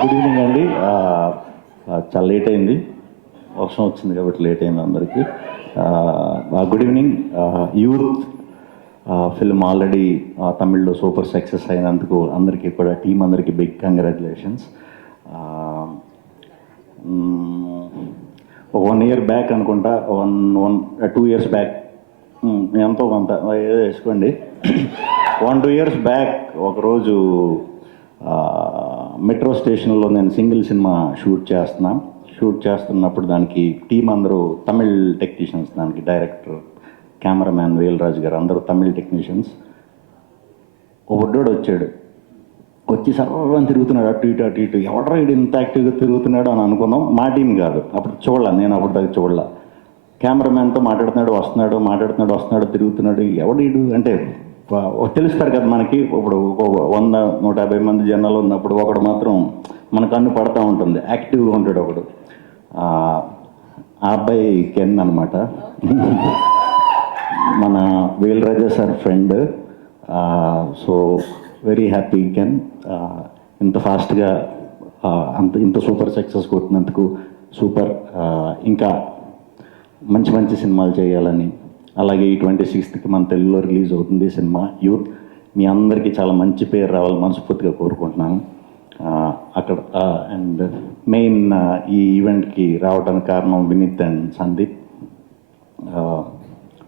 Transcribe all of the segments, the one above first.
Good evening అండి. చాలా late అయింది, వర్షం వచ్చింది కాబట్టి లేట్ అయింది అందరికీ. Good evening. Youth film already తమిళ్లో సూపర్ సక్సెస్ అయినందుకు అందరికీ కూడా టీం అందరికీ బిగ్ కంగ్రాచులేషన్స్. ఒక 1 year బ్యాక్ అనుకుంటా, 2 years బ్యాక్, ఎంతో కొంత ఏదో వేసుకోండి. 1-2 years బ్యాక్ ఒకరోజు మెట్రో స్టేషన్లో నేను సింగిల్ సినిమా షూట్ చేస్తున్నప్పుడు దానికి టీం అందరూ తమిళ్ టెక్నీషియన్స్, దానికి డైరెక్టర్, కెమెరామ్యాన్ వేల్రాజు గారు అందరూ తమిళ్ టెక్నీషియన్స్. ఒక బుడ్డోడు వచ్చి సర్వం తిరుగుతున్నాడు, అటు ఇటు ఎవడరా ఇటు ఇంత యాక్టివ్గా తిరుగుతున్నాడు అని అనుకున్నాం. మా టీం కాదు, అప్పుడు నేను అప్పుడు దాకా చూడలే. కెమెరామ్యాన్తో మాట్లాడుతున్నాడు, తిరుగుతున్నాడు. ఎవడు అంటే తెలుస్తారు కదా మనకి. ఇప్పుడు 100-150 మంది జనాలు ఉన్నప్పుడు ఒకడు మాత్రం మన కన్ను పడుతూ ఉంటుంది, యాక్టివ్గా ఉంటాడు ఒకడు. ఆ అబ్బాయి కెన్ అనమాట, మన Velraja sir friend. So very happy Ken, ఇంత ఫాస్ట్గా ఇంత సూపర్ సక్సెస్ కొట్టినందుకు సూపర్. ఇంకా మంచి మంచి సినిమాలు చేయాలని, అలాగే ఈ 26th మన తెలుగులో రిలీజ్ అవుతుంది సినిమా యూత్. మీ అందరికీ చాలా మంచి పేరు రావాలని మనస్ఫూర్తిగా కోరుకుంటున్నాను. అక్కడ అండ్ మెయిన్ ఈ ఈవెంట్కి రావడానికి కారణం వినీత్ అండ్ సందీప్.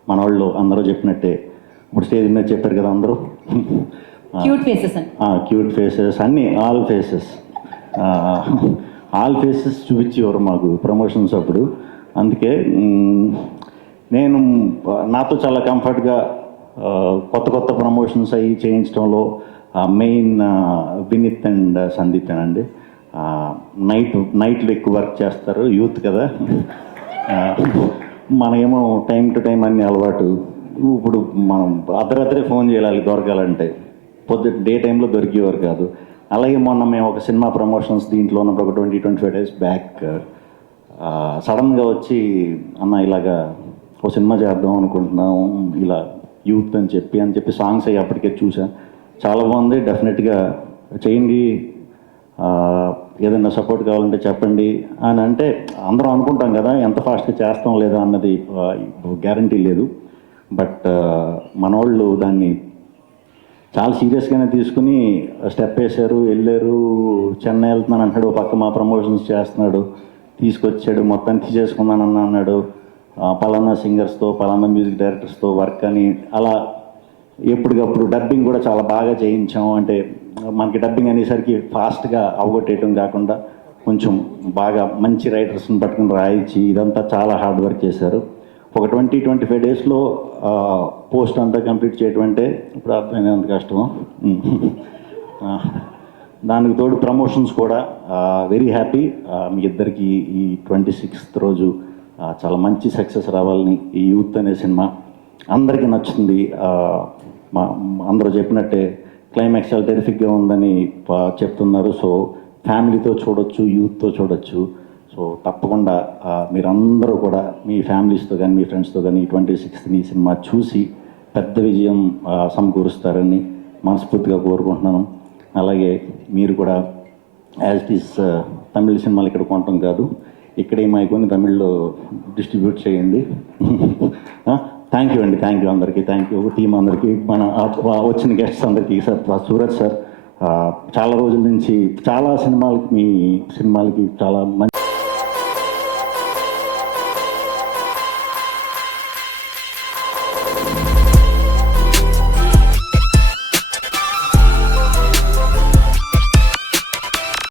మన వాళ్ళు అందరూ చెప్పినట్టే ఇప్పుడు స్టేజ్ మీద చెప్పారు కదా అందరూ, క్యూట్ ఫేసెస్ అన్నీ, ఆల్ ఫేసెస్ చూపించేవారు మాకు ప్రమోషన్స్ అప్పుడు. అందుకే నేను నాతో చాలా కంఫర్ట్గా కొత్త ప్రమోషన్స్ అవి చేయించడంలో మెయిన్ వినీత్ అండ్ సందీప్ అండి. నైట్లో ఎక్కువ వర్క్ చేస్తారు, యూత్ కదా. మనమేమో టైం టు టైం అన్ని అలవాటు. ఇప్పుడు మనం అర్ధరాత్రి ఫోన్ చేయాలి దొరకాలంటే, డే టైంలో దొరికేవారు కాదు. అలాగే మొన్న మేము ఒక సినిమా ప్రమోషన్స్ దీంట్లో ఉన్నప్పుడు ఒక 20-25 days బ్యాక్ సడన్గా వచ్చి, అన్న ఇలాగా ఒక సినిమా చేద్దాం అనుకుంటున్నాం ఇలా యూత్ అని చెప్పి సాంగ్స్ అయ్యి అప్పటికే చూసాను, చాలా బాగుంది, డెఫినెట్గా చేయండి, ఏదైనా సపోర్ట్ కావాలంటే చెప్పండి అని అంటే అందరం అనుకుంటాం కదా, ఎంత ఫాస్ట్గా చేస్తాం లేదా అన్నది గ్యారంటీ లేదు. బట్ మనోళ్ళు దాన్ని చాలా సీరియస్గానే తీసుకుని స్టెప్ వేశారు, వెళ్ళారు. చెన్నై వెళ్తున్నాను అంటాడు, పక్క మా ప్రమోషన్స్ చేస్తున్నాడు, తీసుకొచ్చాడు, మొత్తం తీసేసుకున్నానని అన్నాడు. పలానా సింగర్స్తో, పలానా మ్యూజిక్ డైరెక్టర్స్తో వర్క్ అని, అలా ఎప్పటికప్పుడు డబ్బింగ్ కూడా చాలా బాగా చేయించాం. అంటే మనకి డబ్బింగ్ అనేసరికి ఫాస్ట్గా అవగొట్టేయటం కాకుండా కొంచెం బాగా మంచి రైటర్స్ని పట్టుకుని రాయించి ఇదంతా చాలా హార్డ్ వర్క్ చేశారు. ఒక 20-25 daysలో పోస్ట్ అంతా కంప్లీట్ చేయటం అంటే ఇప్పుడు అర్థమైంది ఎంత కష్టమో. దానికి తోడు ప్రమోషన్స్ కూడా వెరీ హ్యాపీ. మీ ఇద్దరికి ఈ 26th రోజు చాలా మంచి సక్సెస్ రావాలని, ఈ యూత్ అనే సినిమా అందరికీ నచ్చుతుంది. అందరూ చెప్పినట్టే క్లైమాక్స్ చాలా టెరిఫిక్గా ఉందని చెప్తున్నారు. సో ఫ్యామిలీతో చూడొచ్చు, యూత్తో చూడొచ్చు. సో తప్పకుండా మీరందరూ కూడా మీ ఫ్యామిలీస్తో కానీ మీ ఫ్రెండ్స్తో కానీ ఈ 26th ఈ సినిమా చూసి పెద్ద విజయం సమకూరుస్తారని మనస్ఫూర్తిగా కోరుకుంటున్నాను. అలాగే మీరు కూడా యాజ్ ఇట్ ఈస్ తమిళ సినిమాలు ఇక్కడ కొనటం కాదు, ఇక్కడే మైకొని తమిళ్లో డిస్ట్రిబ్యూట్ చేయండి. థ్యాంక్ యూ అండి, థ్యాంక్ యూ అందరికీ, థ్యాంక్ యూ టీం అందరికీ, మన వచ్చిన గెస్ట్స్ అందరికీ. సార్ సూరజ్ సార్ చాలా రోజుల నుంచి చాలా సినిమాలకి, మీ సినిమాలకి చాలా మంచి